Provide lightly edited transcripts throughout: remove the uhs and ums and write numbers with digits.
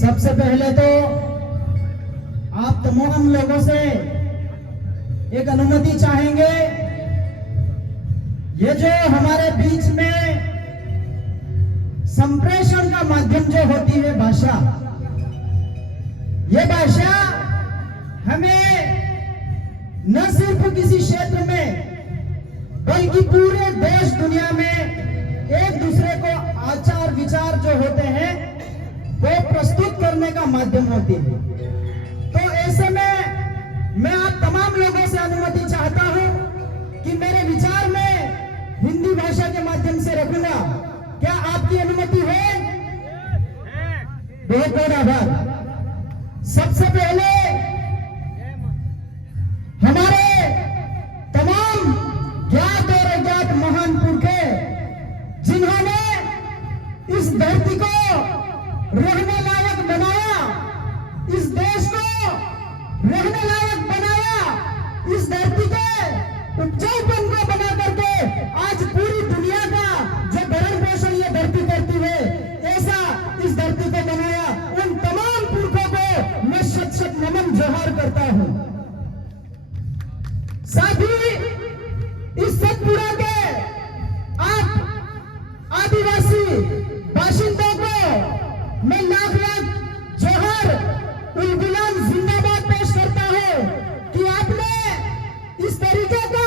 सबसे पहले तो आप तमाम लोगों से एक अनुमति चाहेंगे। ये जो हमारे बीच में संप्रेषण का माध्यम जो होती है भाषा, ये भाषा हमें न सिर्फ किसी क्षेत्र में बल्कि पूरे देश दुनिया में एक दूसरे को आचार विचार जो होते हैं वो प्रस्तुत करने का माध्यम होती है। तो ऐसे में मैं आप तमाम लोगों से अनुमति चाहता हूं कि मेरे विचार में हिंदी भाषा के माध्यम से रखूंगा। क्या आपकी अनुमति है? बहुत बहुत आभार। सबसे पहले हमारे तमाम ज्ञात और अज्ञात महान पुरखे जिन्होंने इस धरती को रहने लायक बनाया, इस देश को रहने लायक बनाया, इस धरती के उपजाऊपन को बना करके आज पूरी दुनिया का जो भरण पोषण ये धरती करती है, ऐसा इस धरती को बनाया। उन तमाम पुरखों को मैं शत शत नमन जोहार करता हूं। साथ ही इस सतपुड़ा के आप आदिवासी बाशिंदों को मैं लाख लाख जोहर उलगुलाम जिंदाबाद पेश करता हूं कि आपने इस तरीके का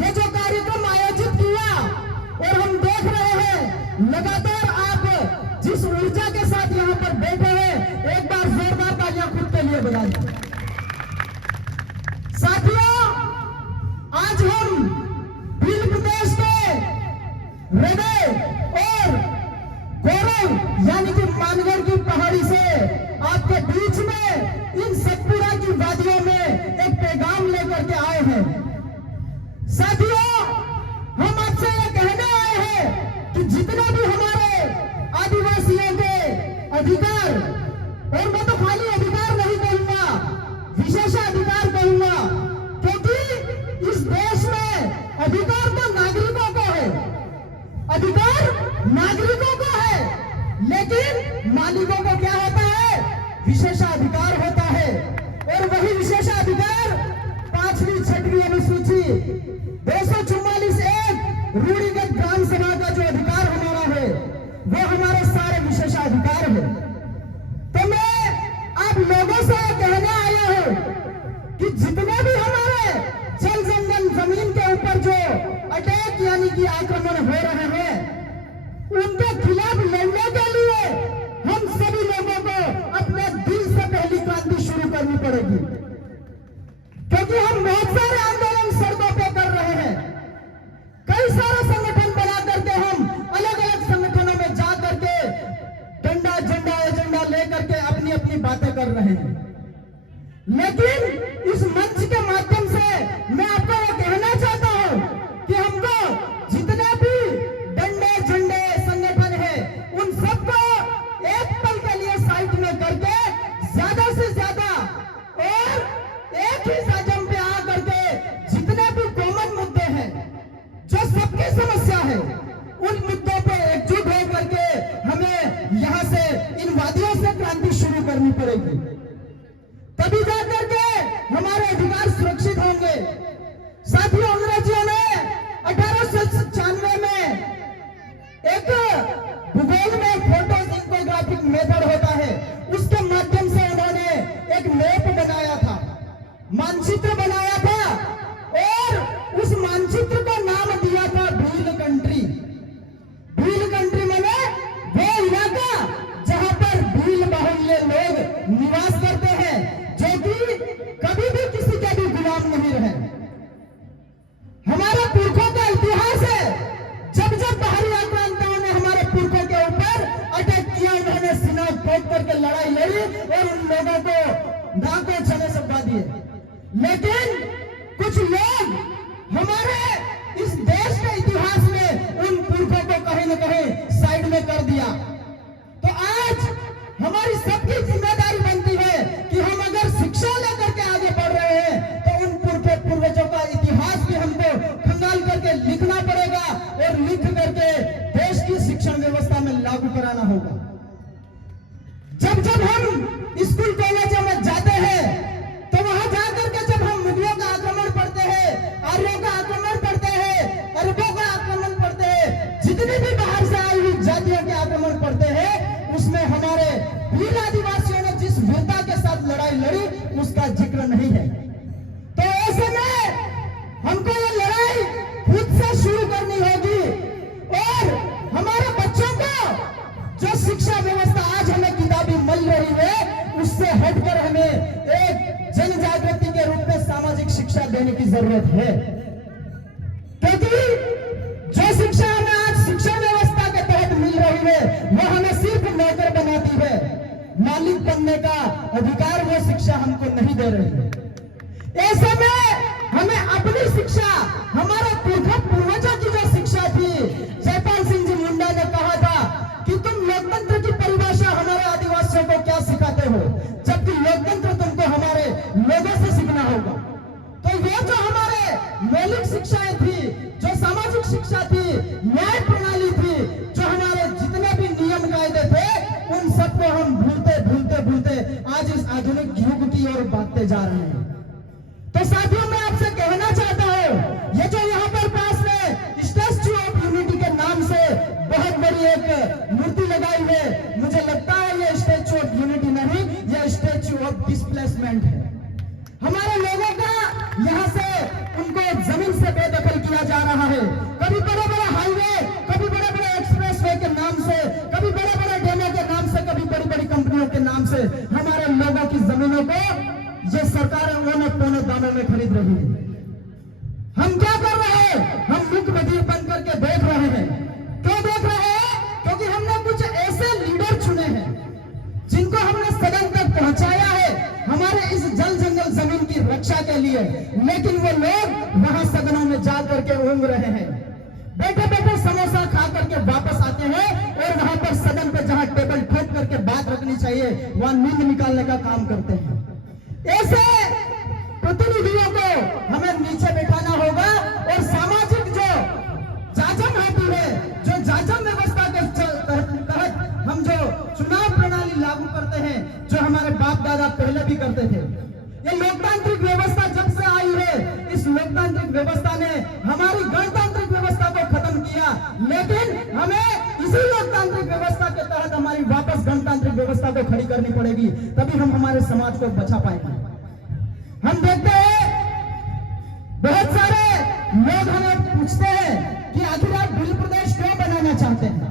ये जो कार्यक्रम आयोजित किया और हम देख रहे हैं लगातार आप जिस ऊर्जा के साथ यहां पर बैठे हैं, एक बार जोरदार तालियां खुद के लिए बजाइए। साथियों, आज हम भील प्रदेश के हृदय और गौरव यानी कि मानगढ़ की पहाड़ी से आपके बीच में इन सतपुड़ा की वादियों में एक पैगाम लेकर के आए हैं। साथियों, हम आपसे यह कहने आए हैं कि जितने भी हमारे आदिवासियों के अधिकार, और मैं तो खाली अधिकार नहीं कहूंगा, विशेषाधिकार कहूंगा, क्योंकि इस देश में अधिकार तो नागरिकों को है, अधिकार नागरिकों को है, लेकिन मालिकों को क्या होता है? विशेषाधिकार होता है। और वही विशेषाधिकार 5वीं 6वीं अनुसूची 244(1) रूढ़िगत ग्राम सभा का जो अधिकार हमारा है, वो हमारे सारे विशेषाधिकार है। तो मैं आप लोगों से कहने आया हूं कि जितने भी हमारे जल जंगल जमीन के ऊपर जो अटैक यानी कि आक्रमण हो रहे हैं, उनके खिलाफ लड़ने के लिए हम सभी लोगों को अपने दिल से पहली क्रांति शुरू करनी पड़ेगी। क्योंकि हम बहुत सारे आंदोलन सड़कों पे कर रहे हैं, कई सारे संगठन बना करके हम अलग अलग संगठनों में जा करके डंडा झंडा एजेंडा लेकर के अपनी अपनी बातें कर रहे हैं। लेकिन इस मंच के माध्यम से मैं आपको यह कहना चाहता हूं कि हमको जितने भी डंडे झंडे संगठन है, उन सबको एक पल के लिए साइड में करके ज्यादा से ज्यादा और एक ही साजम पे आ करके जितने भी कॉमन मुद्दे हैं, जो सबकी समस्या है, उन मुद्दों पे एकजुट होकर के हमें यहां से इन वादियों से क्रांति शुरू करनी पड़ेगी। तभी जाकर के हमारे अधिकार सुरक्षित होंगे। साथियों, अंग्रेजियों ने 1896 में एक भूगोल में फोटो इन्फोग्राफिक मेथड होता है, उसके माध्यम से उन्होंने एक मैप बनाया था, मानचित्र बनाया था, और उस मानचित्र का नाम दिया था भील कंट्री। भील कंट्री माने वो इलाका जहां पर भील बाहुल्य लोग निवास करते हैं, जो कि कभी भी किसी के भी गुलाम नहीं रहे। हमारे पुरखों का इतिहास है, जब जब बाहरी आक्रांताओं ने हमारे पुरखों के ऊपर अटैक किया, उन्होंने सीना ठोक करके लड़ाई लड़ी और उन लोगों को नाकों चले सबा दिए। लेकिन कुछ लोग हमारे इस देश के इतिहास में उन पुरखों को कहीं न कहीं साइड में कर दिया। तो आज हमारी सबकी जिम्मेदारी बनती है कि हम अगर शिक्षा लेकर के आगे बढ़ रहे हैं, तो उन पूर्वजों का इतिहास भी हमको खंगाल करके लिखना पड़ेगा और लिख करके देश की शिक्षण व्यवस्था में लागू कराना होगा। जब जब हम स्कूल कॉलेजों में जाते हैं तो वहां जाकर के जब हम मुगलों का आक्रमण पढ़ते हैं, आर्यों का आक्रमण पढ़ते हैं, अरबों का आक्रमण पढ़ते हैं, जितनी भी बाहर से आई हुई जातियों के आक्रमण पढ़ते हैं, उसमें हमारे वीर आदिवासियों ने जिस वीरता के साथ लड़ाई लड़ी उसका जिक्र नहीं है। तो ऐसे में हमको ये लड़ाई खुद से शुरू करनी होगी और हमारे बच्चों को जो शिक्षा व्यवस्था आज हमें किताबी मिल रही है उससे हटकर हमें एक जन जागृति के रूप में सामाजिक शिक्षा देने की जरूरत है। क्योंकि जो शिक्षा हमें आज शिक्षा व्यवस्था के तहत मिल रही है वो हमें सिर्फ नौकर बनाती है, मालिक बनने का अधिकार वो शिक्षा हमको नहीं दे रही है। ऐसे में हमें अपनी शिक्षा, हमारे पूर्वजों की जो शिक्षा थी, जयपाल सिंह जी मुंडा ने कहा था कि तुम लोकतंत्र की परिभाषा हमारे आदिवासियों को क्या सिखाते हो, जबकि लोकतंत्र तुमको हमारे लोगों से सीखना होगा। तो ये जो हमारे मौलिक शिक्षाएं थी, जो सामाजिक शिक्षा थी, न्याय प्रणाली थी, जो हमारे जितने भी नियम कायदे थे, उन सबको हम भूलते भूलते भूलते आज इस आधुनिक युग की ओर भागते जा रहे हैं। तो साथियों, मैं आपसे कहना चाहता हूं, ये जो यहाँ पर पास में स्टैच्यू ऑफ यूनिटी के नाम से बहुत बड़ी एक मूर्ति लगाई है, मुझे लगता है ये स्टैच्यू ऑफ यूनिटी नहीं, ये स्टैच्यू ऑफ डिस्प्लेसमेंट है। हमारे लोगों का यहाँ से उनको जमीन से बेदखल किया जा रहा है। कभी बड़े बड़े हाईवे, कभी बड़े बड़े एक्सप्रेसवे के नाम से, कभी बड़े बड़े डैमों के नाम से, कभी बड़ी बड़ी कंपनियों के नाम से हमारे लोगों की जमीनों को ये सरकारें औने पौने दामों में खरीद रही है। हम क्या कर रहे हैं? हम मुख बधिर बन करके देख रहे हैं। क्यों देख रहे हैं? क्योंकि हमने कुछ ऐसे लीडर चुने हैं जिनको हमने सदन तक पहुंचाया है हमारे इस जल जंगल जमीन की रक्षा के लिए, लेकिन वो लोग वहां सदनों में जा करके ऊँग रहे हैं, बैठे बैठे समोसा खा करके वापस आते हैं और वहां पर सदन पे जहां टेबल ठोक करके बात रखनी चाहिए वहां नींद निकालने का काम करते हैं। ऐसे प्रतिनिधियों को हमें नीचे बैठाना होगा और सामाजिक जो जाजम होती है, जो जाजम व्यवस्था के तहत हम जो चुनाव प्रणाली लागू करते हैं, जो हमारे बाप दादा पहले भी करते थे, ये लोकतांत्रिक व्यवस्था जब से आई है, इस लोकतांत्रिक व्यवस्था ने हमारी गणतांत्रिक व्यवस्था को खत्म किया, लेकिन हमें इसी लोकतांत्रिक व्यवस्था के तहत हमारी वापस गणतांत्रिक व्यवस्था को खड़ी करनी पड़ेगी, तभी हम हमारे समाज को बचा पाएंगे। हम देखते हैं बहुत सारे लोग हमें पूछते हैं कि आखिर आप भिल प्रदेश क्यों बनाना चाहते हैं।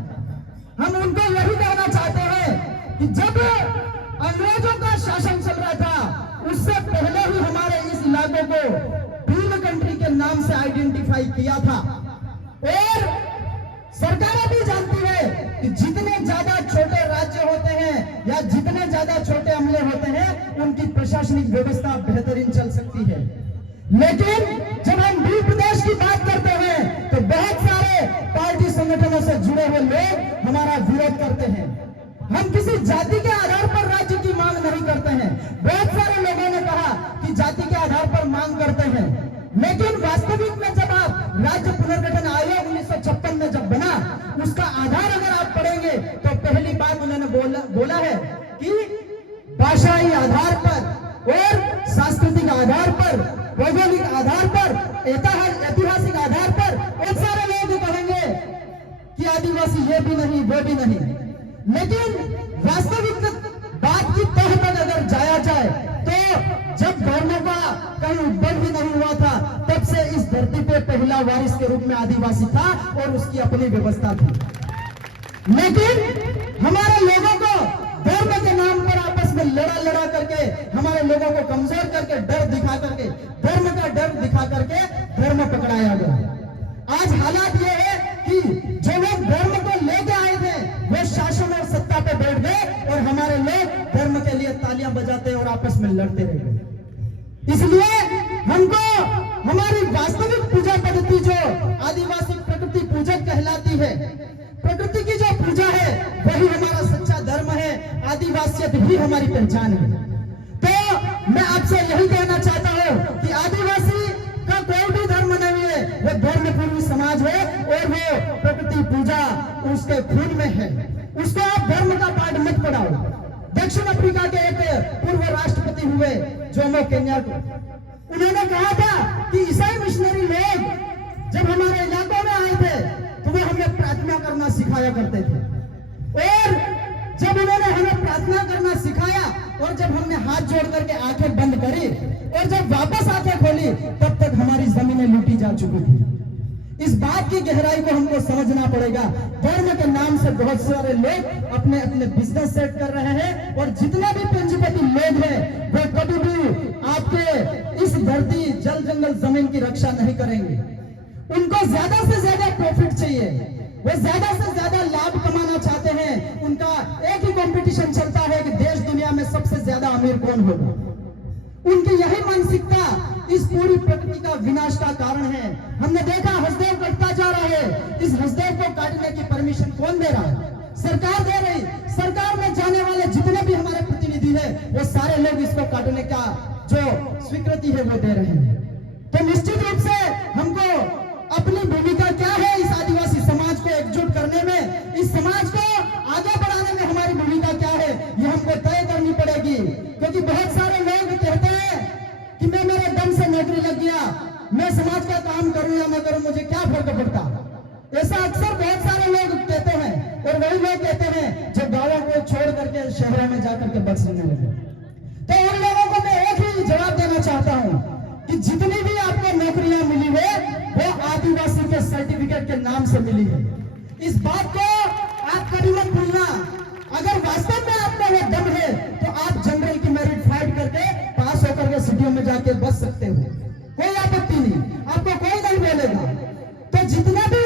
हम उनको यही कहना चाहते हैं कि जब अंग्रेजों का शासन चल रहा था उससे पहले ही हमारे इस इलाके को भिल कंट्री के नाम से आइडेंटिफाई किया था और सरकारें भी जानती है कि जितने ज्यादा छोटे राज्य होते हैं या जितने ज्यादा छोटे अमले होते हैं उनकी प्रशासनिक व्यवस्था बेहतरीन चल सकती है। लेकिन जब हम भिल प्रदेश की बात करते हैं तो बहुत सारे पार्टी संगठनों से जुड़े हुए लोग हमारा विरोध करते हैं। हम किसी जाति के आधार पर राज्य की मांग नहीं करते हैं। बहुत सारे लोगों ने कहा कि जाति के आधार पर मांग करते हैं, लेकिन वास्तविक में जब आप राज्य पुनर्गठन आयोग 1956 में जब बना, उसका आधार अगर आप पढ़ेंगे तो पहली बात उन्होंने बोला है कि भाषाई आधार पर और सांस्कृतिक आधार पर, भौगोलिक आधार पर, ऐतिहासिक आधार पर बहुत सारे लोग कहेंगे कि आदिवासी ये भी नहीं वो भी नहीं, लेकिन वास्तविक बात की तह तक अगर जाया जाए तो जब धर्मों का कहीं उद्भव भी नहीं हुआ था तब से इस धरती पे पहला वारिस के रूप में आदिवासी था और उसकी अपनी व्यवस्था थी। लेकिन हमारे लोगों को धर्म के नाम पर आपस में लड़ा करके, हमारे लोगों को कमजोर करके, डर दिखा करके, धर्म का डर दिखा करके धर्म पकड़ाया गया। आज हालात ये है कि जो लोग धर्म को लेके आए थे वो शासन और सत्ता पे बैठ गए और हमारे लोग धर्म के लिए तालियां बजाते और आपस में लड़ते रह गए। इसलिए हमको हमारी वास्तविक पूजा पद्धति जो आदिवासी प्रकृति पूजक कहलाती है, प्रकृति की जो पूजा है वही हमारा सच्चा धर्म है, आदिवासियत ही हमारी पहचान है। तो मैं आपसे यही कहना चाहता हूं कि आदिवासी का कोई भी धर्म नहीं है, वो धर्म पूर्वी समाज है और वो प्रकृति पूजा उसके खून में है। उसको आप धर्म का पाठ मत पढ़ाओ। दक्षिण अफ्रीका के एक पूर्व राष्ट्रपति हुए जोमो केन्याटो, उन्होंने कहा था कि ईसाई मिशनरी लोग जब हमारे इलाकों में आए थे तो वे हमें प्रार्थना करना सिखाया करते थे, और जब उन्होंने हमें प्रार्थना करना सिखाया और जब हमने हाथ जोड़ करके आंखें बंद करी और जब वापस आंखें खोली तब तक हमारी जमीनें लूटी जा चुकी थी। इस बात की गहराई को हमको समझना पड़ेगा। धर्म के नाम से बहुत सारे लोग अपने अपने बिजनेस सेट कर रहे हैं, और जितने भी पूंजीपति लोग हैं वो कभी भी आपके इस धरती जल जंगल जमीन की रक्षा नहीं करेंगे। उनको ज्यादा से ज्यादा प्रॉफिट चाहिए, वो ज्यादा से ज्यादा लाभ कमाना चाहते हैं। उनका एक ही कंपटीशन चलता है कि देश दुनिया में सबसे ज्यादा अमीर कौन होगा। उनकी यही मानसिकता इस पूरी प्रकृति का विनाश का कारण है। हमने देखा हसदेव कटता जा रहा है, इस हसदेव को काटने की परमिशन कौन दे रहा है? सरकार दे रही। सरकार में जाने वाले जितने भी हमारे प्रतिनिधि है वो सारे लोग इसको काटने का जो स्वीकृति है वो दे रहे हैं। तो निश्चित रूप से हमको अपनी भूमिका क्या है इस आदिवासी समाज को एकजुट करने में, इस समाज को आगे बढ़ाने में हमारी भूमिका क्या है, ये हमको तय करनी पड़ेगी। क्योंकि बहुत सारे लोग कहते हैं कि मैं मेरे दम से नौकरी लग गया, मैं समाज का काम करूं या न करूं, मुझे क्या फर्क पड़ता। ऐसा अक्सर बहुत सारे लोग कहते हैं, और वही लोग कहते हैं जो गांवों को छोड़ करके शहरों में जाकर के बसने लगे। तो उन लोगों को मैं एक ही जवाब देना चाहता हूं कि जितनी भी आपको नौकरियां मिली है वो आदिवासी के सर्टिफिकेट के नाम से मिली है। इस बात को आप कभी मत भूलना। अगर वास्तव में आप में वो दम है तो आप जनरल की मेरिट फाइट करके पास होकर के सिटियों में जाके बस सकते हो, कोई आपत्ति नहीं, आपको कोई नहीं बोलेगा। तो जितना भी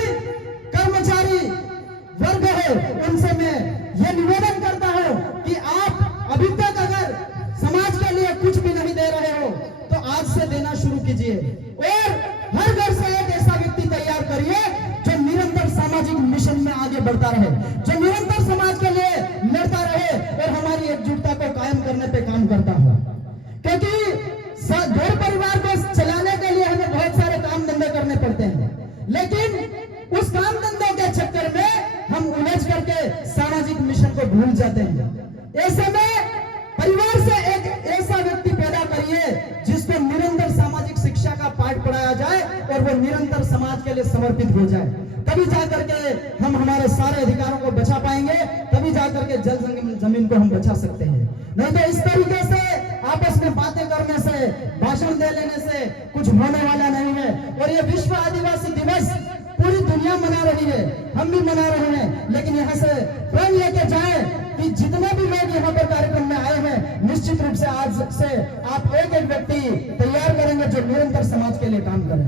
कर्मचारी वर्ग है उनसे मैं ये निवेदन करता हूं कि आप अभी तक अगर समाज के लिए कुछ भी नहीं दे रहे हो तो आज से देना शुरू कीजिए, और हर घर से एक ऐसा व्यक्ति तैयार करिए जो निरंतर सामाजिक मिशन में आगे बढ़ता रहे, जो निरंतर समाज के लिए लड़ता रहे और हमारी एकजुटता को कायम करने पे काम करता हो। क्योंकि घर परिवार को चलाने के लिए हमें बहुत सारे काम धंधे करने पड़ते हैं, लेकिन उस काम धंधों के चक्कर में हम उलझ करके सामाजिक मिशन को भूल जाते हैं। ऐसे में परिवार से एक ऐसा व्यक्ति पैदा करिए जिसको निरंतर सामाजिक शिक्षा का पाठ पढ़ाया जाए और वो निरंतर समाज के लिए समर्पित हो जाए। तभी जाकर के हम हमारे सारे अधिकारों को बचा पाएंगे, तभी जाकर के जल जमीन को हम बचा सकते हैं। नहीं तो इस तरीके से आपस में बातें करने से, भाषण दे लेने से कुछ होने वाला नहीं है। और ये विश्व आदिवासी दिवस पूरी दुनिया मना रही है, हम भी मना रहे हैं, लेकिन यहाँ से प्रण लेके जाए कि जितने भी लोग यहाँ पर कार्यक्रम में आए हैं, निश्चित रूप से आज से आप एक एक व्यक्ति तैयार करेंगे जो निरंतर समाज के लिए काम करें।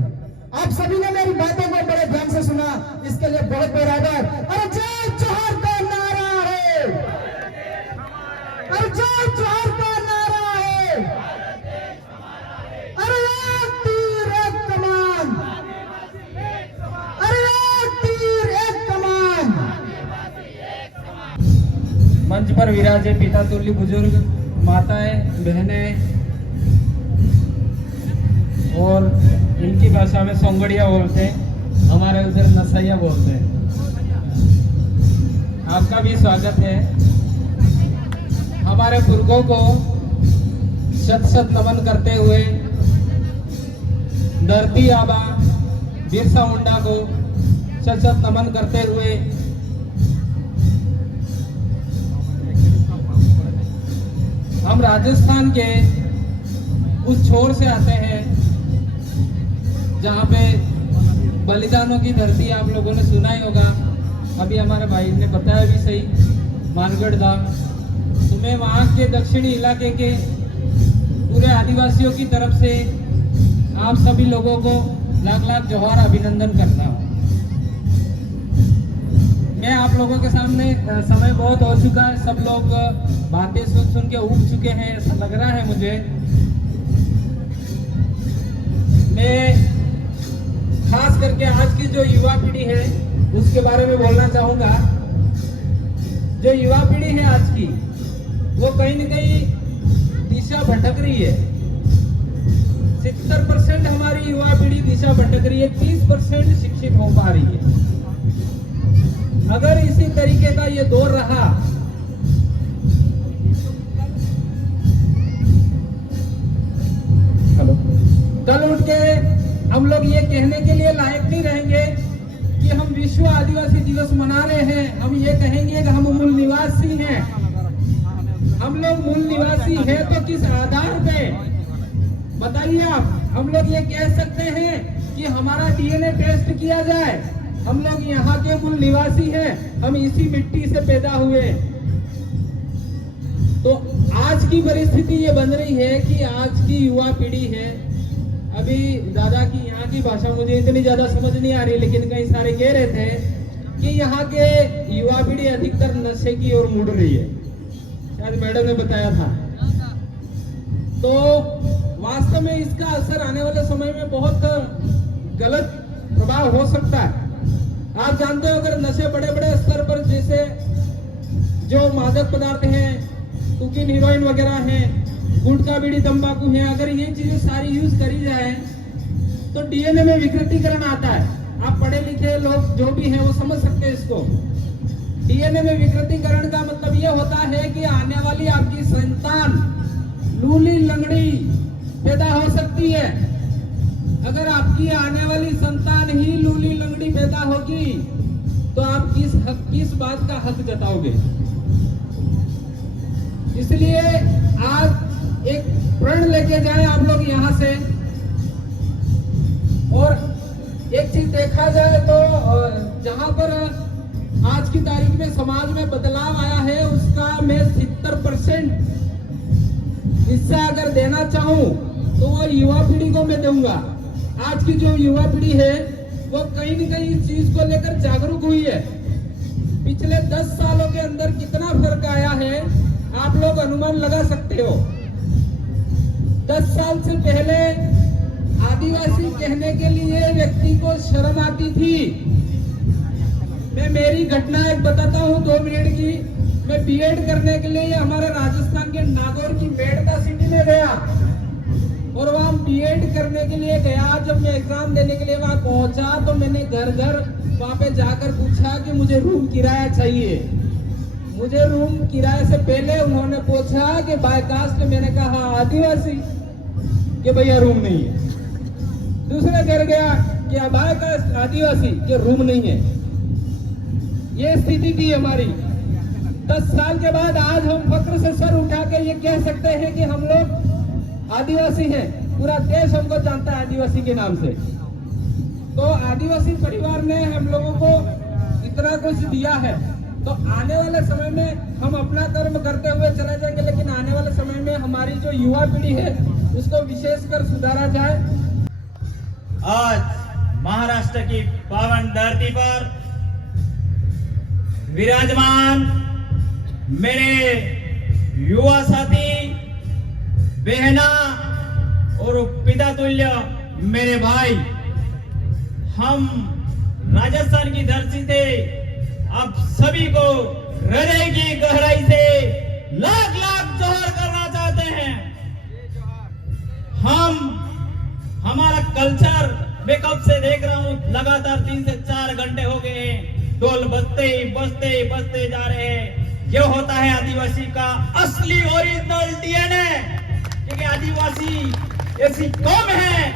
आप सभी ने मेरी बातों को बड़े ध्यान से सुना, इसके लिए बहुत बहुत आभार। अरे जय जोहर का नारा है, अरे जय जोहर का नारा है, अरे एक तीर एक कमान, अरे एक तीर एक कमान। मंच पर विराजे पिता तुल्य बुजुर्ग, माताएं, बहनें, और इनकी भाषा में सोंगड़िया बोलते हैं, हमारे उधर नसैया बोलते हैं। आपका भी स्वागत है। हमारे पुरखों को शत शत नमन करते हुए, धरती आबा बिरसा मुंडा को शत शत नमन करते हुए हम राजस्थान के उस छोर से आते हैं जहाँ पे बलिदानों की धरती आप लोगों ने सुना ही होगा। अभी हमारे भाई ने बताया भी सही, मानगढ़ धाम। तो मैं वहाँ के दक्षिणी इलाके के पूरे आदिवासियों की तरफ से आप सभी लोगों को लाख लाख जोहार, अभिनंदन करता हूँ। मैं आप लोगों के सामने, समय बहुत हो चुका है, सब लोग बातें सुन सुन के उब चुके हैं, ऐसा लग रहा है मुझे। मैं खास करके आज की जो युवा पीढ़ी है उसके बारे में बोलना चाहूंगा। जो युवा पीढ़ी है आज की, वो कहीं न कहीं दिशा भटक रही है। 70% हमारी युवा पीढ़ी दिशा भटक रही है, 30% शिक्षित हो पा रही है। अगर इसी तरीके का ये दौर रहा आदिवासी दिवस मना रहे हैं, हम ये कहेंगे कि हम मूल निवासी हैं। हम लोग मूल निवासी हैं तो किस आधार पे बताइए आप? हम लोग ये कह सकते हैं कि हमारा डीएनए टेस्ट किया जाए, हम लोग यहाँ के मूल निवासी हैं, हम इसी मिट्टी से पैदा हुए। तो आज की परिस्थिति ये बन रही है कि आज की युवा पीढ़ी है, अभी दादा की यहाँ की भाषा मुझे इतनी ज्यादा समझ नहीं आ रही, लेकिन कई सारे कह रहे थे कि यहाँ के युवा पीढ़ी अधिकतर नशे की ओर मुड़ रही है, शायद मैडम ने बताया था। तो वास्तव में इसका असर आने वाले समय में बहुत गलत प्रभाव हो सकता है। आप जानते हो, अगर नशे बड़े बड़े स्तर पर, जैसे जो मादक पदार्थ हैं, कोकीन, हीरोइन वगैरह हैं, गुटखा, बीड़ी, तंबाकू है, अगर ये चीजें सारी यूज करी जाए तो डीएनए में विकृतीकरण आता है। आप पढ़े लिखे लोग जो भी हैं वो समझ सकते हैं इसको। डीएनए में विकृतीकरण का मतलब ये होता है कि आने वाली आपकी संतान लूली लंगड़ी पैदा हो सकती है। अगर आपकी आने वाली संतान ही लूली लंगड़ी पैदा होगी तो आप किस बात का हक जताओगे? इसलिए आज एक प्रण लेके जाए आप लोग यहाँ से। और एक चीज देखा जाए तो जहां पर आज की तारीख में समाज में बदलाव आया है, उसका मैं 70% हिस्सा अगर देना चाहूं तो वो युवा पीढ़ी को मैं दूंगा। आज की जो युवा पीढ़ी है वो कहीं न कहीं इस चीज को लेकर जागरूक हुई है। पिछले 10 सालों के अंदर कितना फर्क आया है आप लोग अनुमान लगा सकते हो। 10 साल से पहले आदिवासी कहने के लिए व्यक्ति को शर्म आती थी। मैं मेरी घटना एक बताता हूँ 2 मिनट की। मैं बीएड करने के लिए हमारे राजस्थान के नागौर की मेड़ता सिटी में गया और वहाँ बीएड करने के लिए गया। जब मैं एग्जाम देने के लिए वहाँ पहुंचा तो मैंने घर घर वहाँ पे जाकर पूछा कि मुझे रूम किराया चाहिए। मुझे रूम किराए से पहले उन्होंने पूछा कि बाय कास्ट, मैंने कहा आदिवासी, कि भैया रूम नहीं है। दूसरे घर गया कि बाय कास्ट आदिवासी, कि रूम नहीं है। ये स्थिति थी हमारी। 10 साल के बाद आज हम फक्र से सर उठा के ये कह सकते हैं कि हम लोग आदिवासी हैं। पूरा देश हमको जानता है आदिवासी के नाम से। तो आदिवासी परिवार ने हम लोगों को इतना कुछ दिया है। तो आने वाले समय में हम अपना कर्म करते हुए चले जाएंगे, लेकिन आने वाले समय में हमारी जो युवा पीढ़ी है उसको विशेषकर सुधारा जाए। आज महाराष्ट्र की पावन धरती पर विराजमान मेरे युवा साथी, बहना और पिता तुल्य मेरे भाई, हम राजस्थान की धरती से आप सभी को हृदय की गहराई से लाख लाख जोहर करना चाहते हैं। हमारा कल्चर मैं कब से देख रहा हूँ, लगातार 3 से 4 घंटे हो गए हैं, ढोल बजते जा रहे हैं। ये होता है आदिवासी का असली ओरिजिनल डीएनए, क्योंकि आदिवासी ऐसी कौम है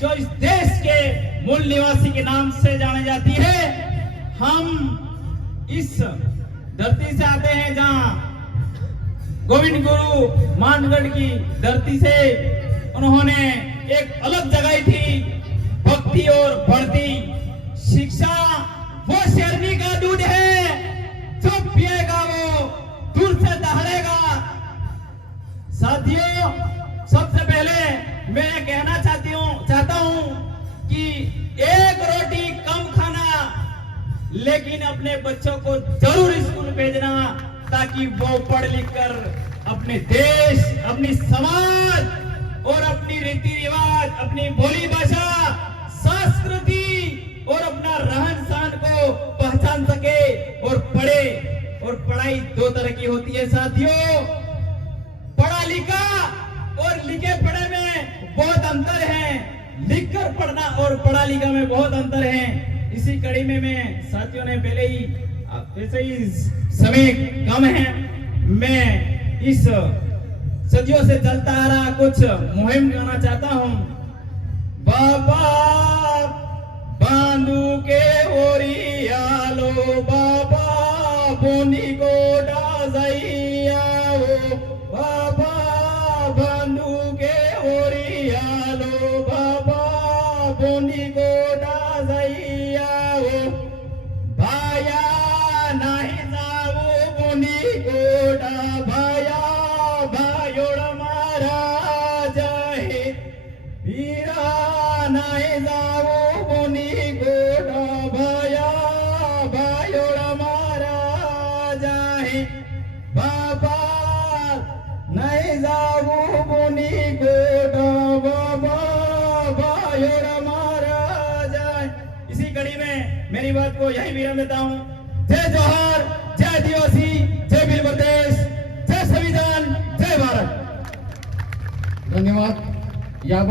जो इस देश के मूल निवासी के नाम से जानी जाती है। हम इस धरती से आते हैं जहां गोविंद गुरु मानगढ़ की धरती से उन्होंने एक अलग जगाई थी, भक्ति और बढ़ती शिक्षा। वो शेरनी का दूध है, जो पिएगा वो दूर से दहाड़ेगा। साथियों, सबसे पहले मैं कहना चाहता हूं कि एक रोटी कम खाना, लेकिन अपने बच्चों को जरूर स्कूल भेजना, ताकि वो पढ़ लिख कर अपने देश, अपनी समाज और अपनी रीति रिवाज, अपनी बोली भाषा, संस्कृति और अपना रहन सहन को पहचान सके और पढ़े। और पढ़ाई 2 तरह की होती है साथियों, पढ़ा लिखा और लिखे पढ़े में बहुत अंतर है। लिखकर पढ़ना और पढ़ा लिखा में बहुत अंतर है। इसी कड़ी में मैं, साथियों ने पहले ही, वैसे ही समय कम है, मैं इस सदियों से चलता आ रहा कुछ मुहिम गाना चाहता हूं। बाबा बांधू के ओरियालो बाबा बोनी गोडा जइया हो बाबा बांधू के ओरियालो बाबा बोनी गोडा जइया हो भाया नाही जाऊ बोनी गोडा भाया भायोड महाराज हे वीरा नाही जाऊ बोनी गोडा भाया भायोड महाराज हे बाबा नाही जाऊ बोनी गोडा बाबा भायोड महाराज हे। इसी कड़ी में मेरी बात को यही विराम देता हूँ। जय जोहार, जय आदिवासी, जय भील प्रदेश, जय संविधान, जय भारत। धन्यवाद। या